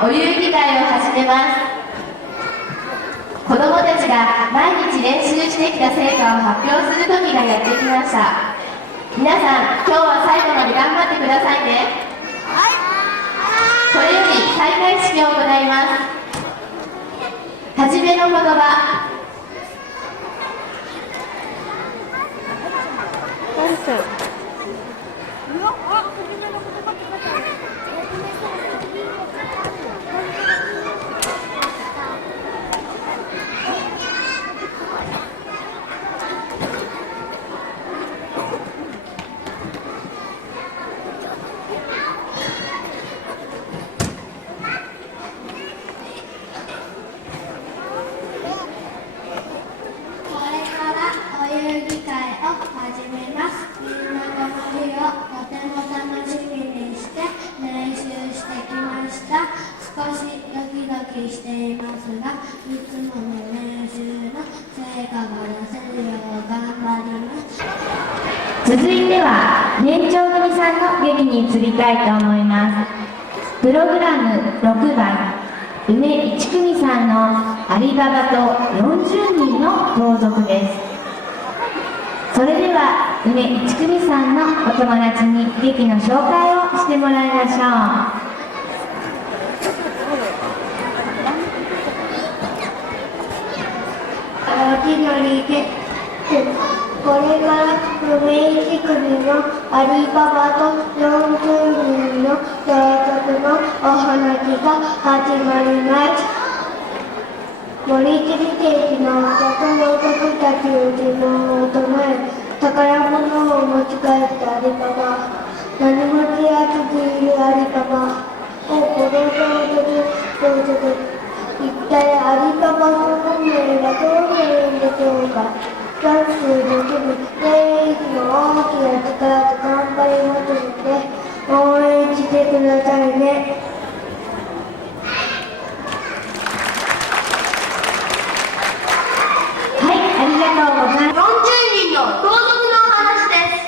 お遊戯会を始めます。子どもたちが毎日練習してきた成果を発表する時がやってきました。皆さん、今日は最後まで頑張ってくださいね。これより開会式を行います。はじめの言葉。始めます。みんなこの日をとても楽しみにして練習してきました。少しドキドキしていますが、いつもの練習の成果が出せるよう頑張ります。続いては年長組さんの劇に移りたいと思います。プログラム6番梅一組さんのアリババと40人の盗賊です。それでは梅一組さんのお友達に劇の紹介をしてもらいましょう。これから梅一組のアリババと40人の盗賊のお話が始まります。森釣り駅の盗賊たちを呪文を唱え、宝物を持ち帰ったアリババ、何も知らずにいるアリババを殺そうとする。一体アリババの運命はどうなるんでしょうか。ダンスできる全員の大きな力と頑張りますので、応援してくださいね。40人の盗賊の話です。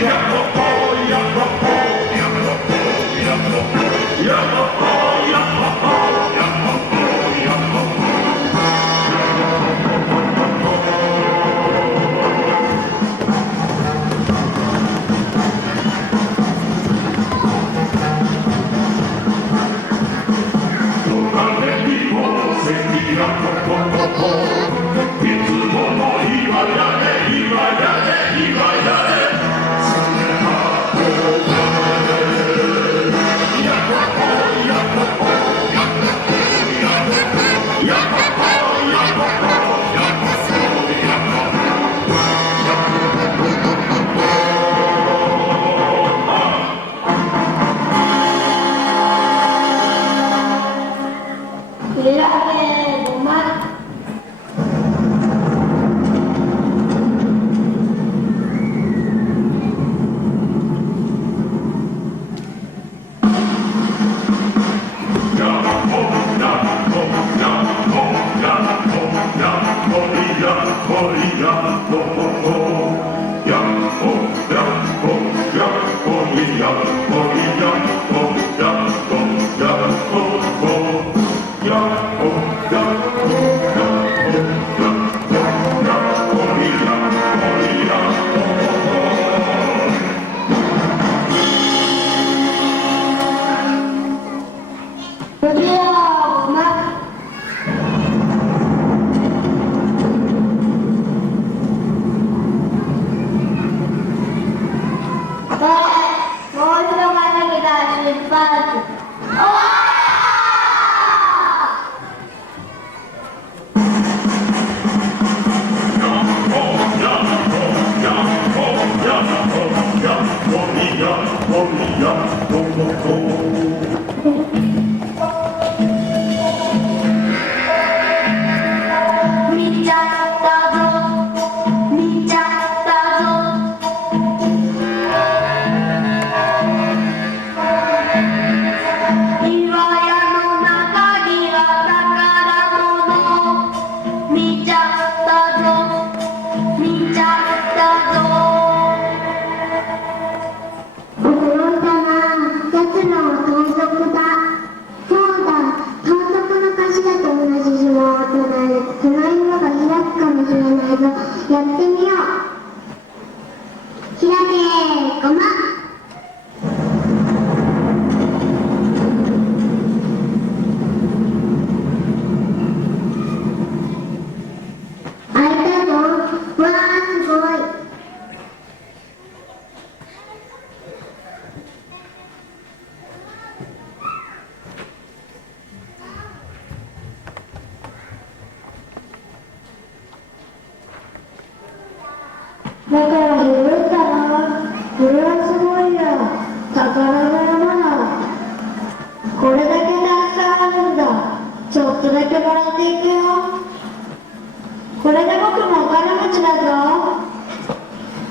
やっ見ちゃったぞ見ちゃったぞ岩屋の中には宝物見ちゃったぞ見ちゃったぞ驚いたな奴らは盗賊だそうだ盗賊の頭と同じ呪文を唱えるとその岩が開くかもしれないぞやってみよう開けごま開いたぞわあすごいだから広いかなこれはすごいよ宝の山だこれだけたくさんあるんだちょっとだけもらっていくよこれで僕もお金持ちだぞ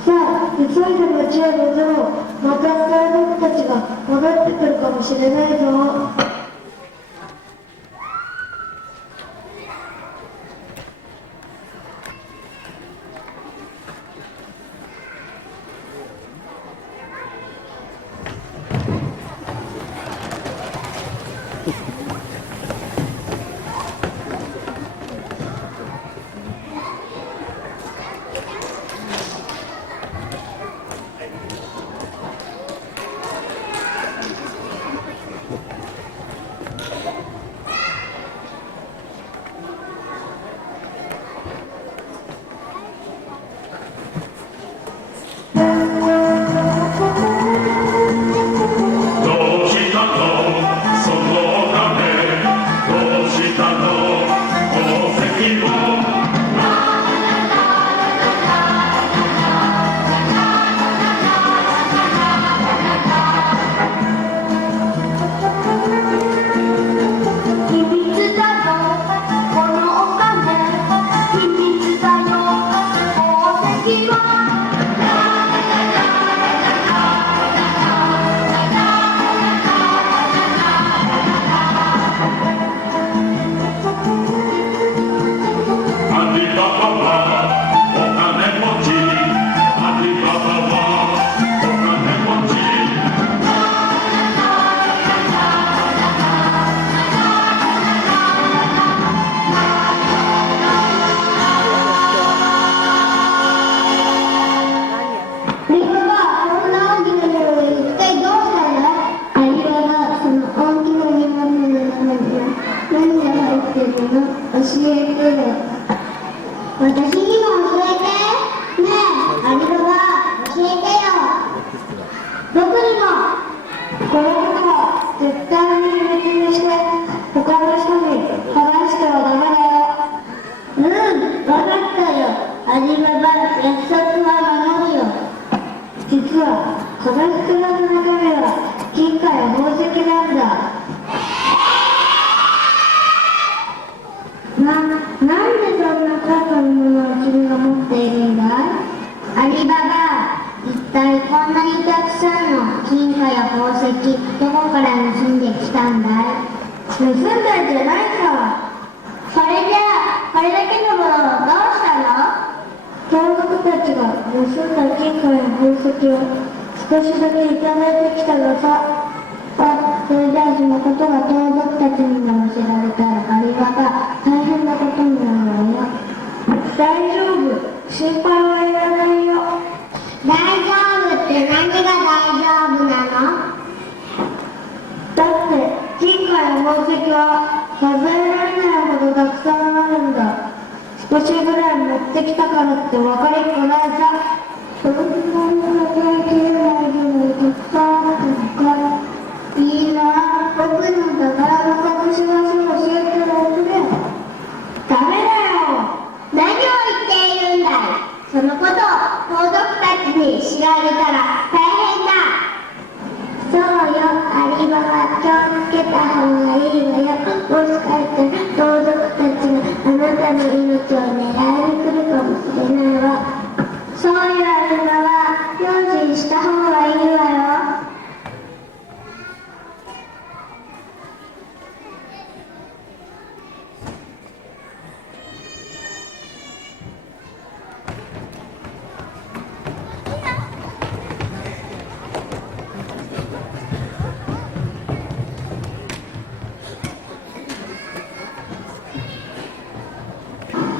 さあ急いで町へ戻ろうまた使い僕たちが戻ってくるかもしれないぞそうよ気をつけた方がいいわよ。もしかしたら盗賊たちがあなたの命を狙いに来るかもしれないわ。そういうアリバは用心した方がいいわよ。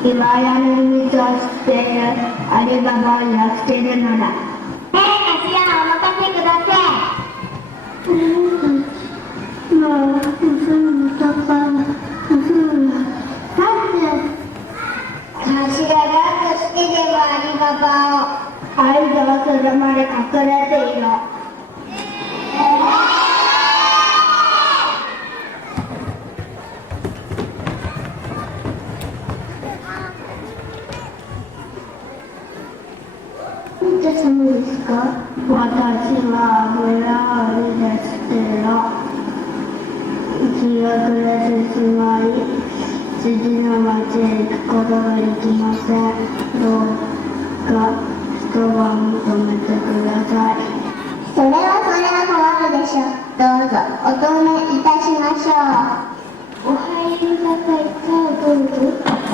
ヒマラヤの秘密を知っているアリババをやっつけるのだ。頭、お任せください。もう、とか、頭が好きではアリババを排除するまで隠れていろ。そうですか。私は油売りですけど、日が暮れてしまい、次の町へ行くことができません。どうか一晩止めてください。それは困るでしょう。どうぞお止めいたしましょう。お入りください。さあどうぞ。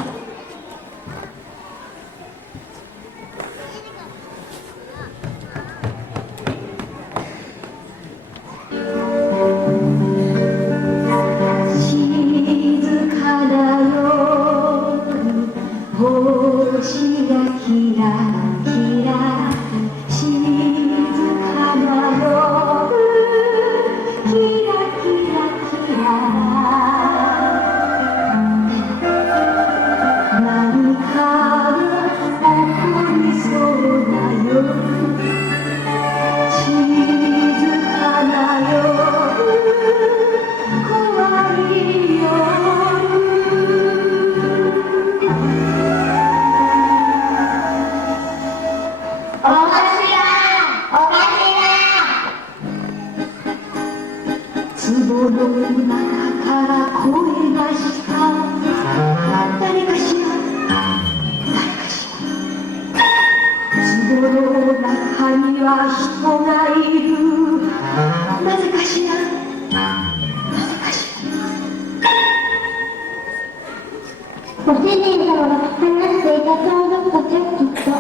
ご主人様が話していた盗賊たちをきっと。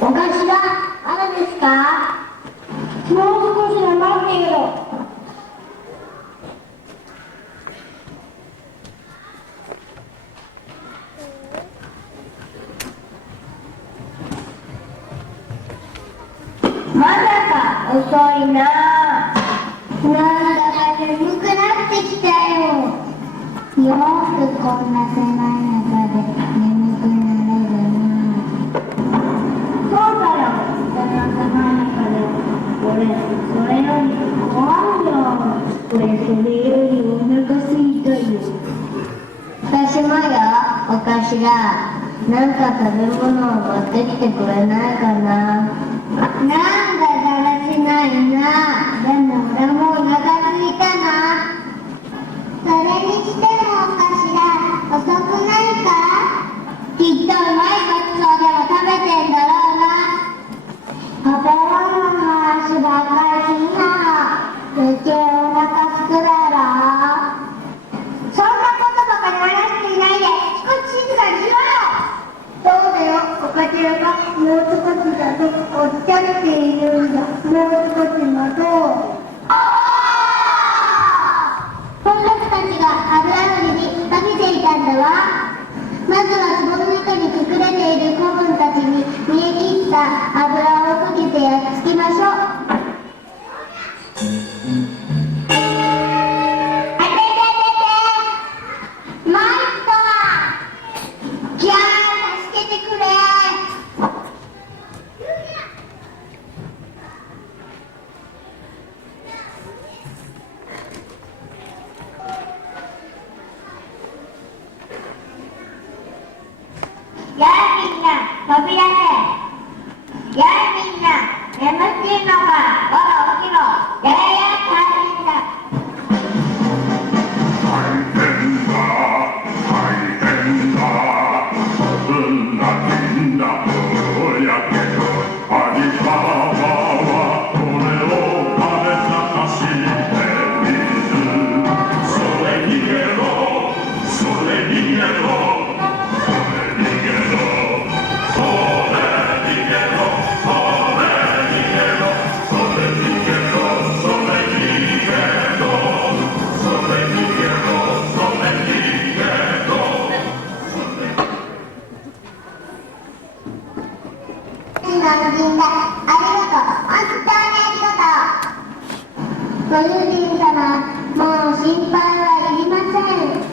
お頭、まだですか？もう少しは待っていろ。まだか、遅いな。なんだか眠くなってきたよ。よくこんな狭い中で眠くなれるな。そうだよ、こんな狭い中で。俺、それより怖いよ。俺、それよりお腹すいたよ。私もよ、お頭。なんか食べ物を持ってきてくれないかな。なんだだらしないな。でも俺もお腹すいたな。それにしてもお頭、遅くないか？きっとうまいごちそうでも食べてんだろうな。食べ物の話ばっかりすんな。余計お腹すくだろ。そんなことばかり話していないで少し静かにしろよ。そうだよ、お頭がもう少しだとおっしゃっているんだ。もう少し待とう。盗賊たちが油売りにかけていたんだわ。まずは壺の中に隠れている子分たちに見え切った油をかけてやっつけましょう。やあみんな、飛び出せ。やあみんな、眠っているのか。ほら起きろ。ややや大変だ。ご主人様、もう心配はいりません。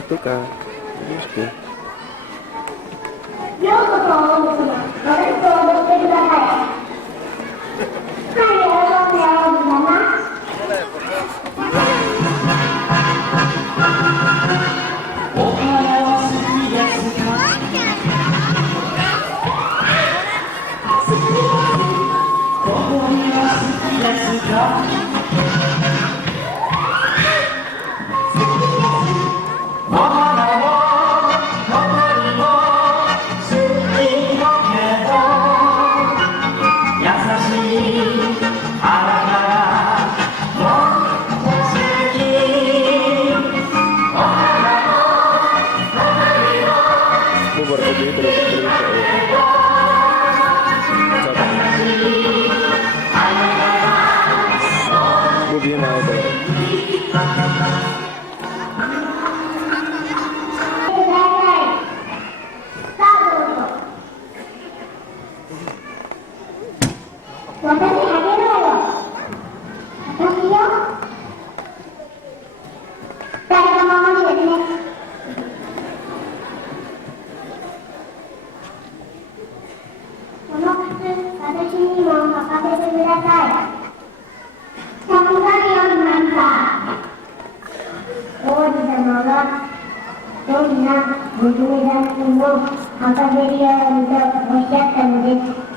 Itu kah? Oke. ようこそ本日のロレットを踊ってください。はい、喜んでおるんだな。お花は好きですか？ここには好きですか？お花もここにも好きだけど優しいあなたがもっと好き。お花もここにも Bubar aja terus terus. Gue mau tuh. 私あげるわよ。私よ。誰か守りですね。この靴、私にも履かせてください。寒がりよりました。王子様がどんな娘だっても履かせるようにとおっしゃったのです。